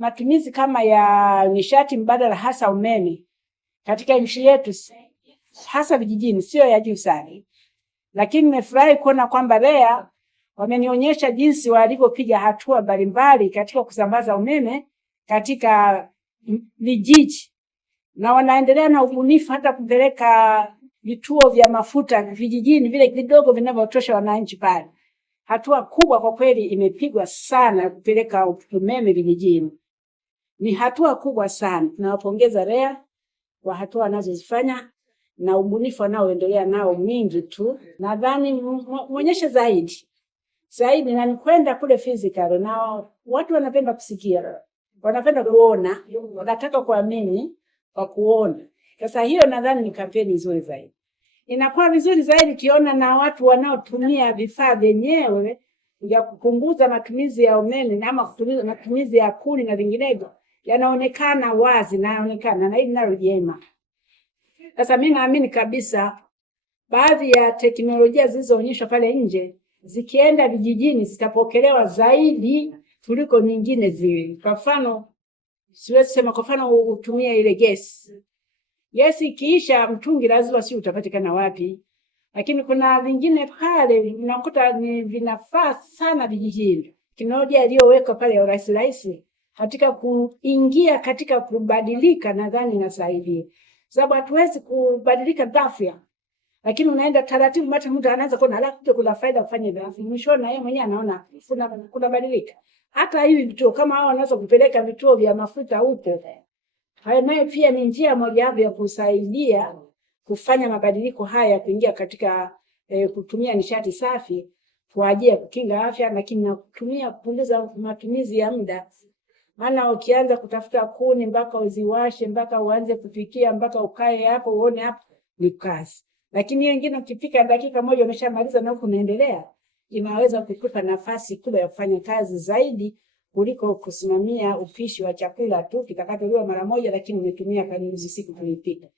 matumizi kama ya nishati mbadala hasa umeme katika nchi yetu hasa vijijini sio ya juu sana. Lakini nimefurahi kuona kwamba REA wamenionyesha jinsi walivyopiga hatua mbalimbali katika kusambaza umeme katika vijiji, na wanaendelea na ubunifu hata kupeleka vituo vya mafuta vijijini vile vidogo vinavyotosha wananchi pale. Hatua kubwa kwa kweli imepigwa sana kupeleka umeme vijijini. Ni hatua kubwa sana. Tunawapongeza REA kwa hatua wanazozifanya na ubunifu wanaoendelea nao mingi tu. Nadhani muonyeshe zaidi na nikwenda kule physical, na watu wanapenda kusikia, wanapenda kuona, wanataka kuamini kwa kuona. Sasa hiyo nadhani ni kampeni nzuri zaidi. Inakuwa vizuri zaidi kiona na watu wanaotumia vifaa vyenyewe ya kupunguza matumizi ya umeme ama kutumia matumizi ya kuni na vinginevyo yanaonekana wazi na yanaonekana, na hili nalo jema. Sasa mimi naamini kabisa baadhi ya teknolojia zilizoonyeshwa pale nje zikienda vijijini zitapokelewa zaidi kuliko nyingine zile. Kwa mfano, siwezi sema kwa mfano utumie ile gesi. Gesi ikiisha mtungi lazima si utapatikana wapi. Lakini kuna vingine pale unakuta ni vinafaa sana vijijini. Teknolojia iliyowekwa pale ya rahisi katika kuingia katika kubadilika nadhani inasaidia. Sababu hatuwezi kubadilika ghafla. Lakini unaenda taratibu, hata mtu anaanza kuona alafu kuna faida kufanya hivyo. Mwishoni na yeye mwenyewe anaona kuna badilika. Hata hivi vituo kama hao wanaweza kupeleka vituo vya mafuta huko. Hayo nayo pia ni njia moja ya kusaidia kufanya mabadiliko haya kuingia katika kutumia nishati safi kwa ajili ya kukinga afya, lakini na kupunguza matumizi ya muda. Maana ukianza kutafuta kuni mpaka uziwashe mpaka uanze kupikia mpaka ukae hapo uone hapo ni kazi. Lakini wengine ukipika dakika moja umeshamaliza na unaendelea, inaweza kukupa nafasi kubwa ya kufanya kazi zaidi kuliko kusimamia upishi wa chakula tu kitakacholiwa mara moja lakini umetumia karibu siku kuipika.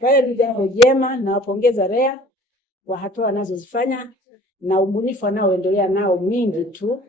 Kwa hiyo ni jambo jema, na wapongeza REA kwa hatua wanazozifanya na ubunifu wanaoendelea nao mingi tu.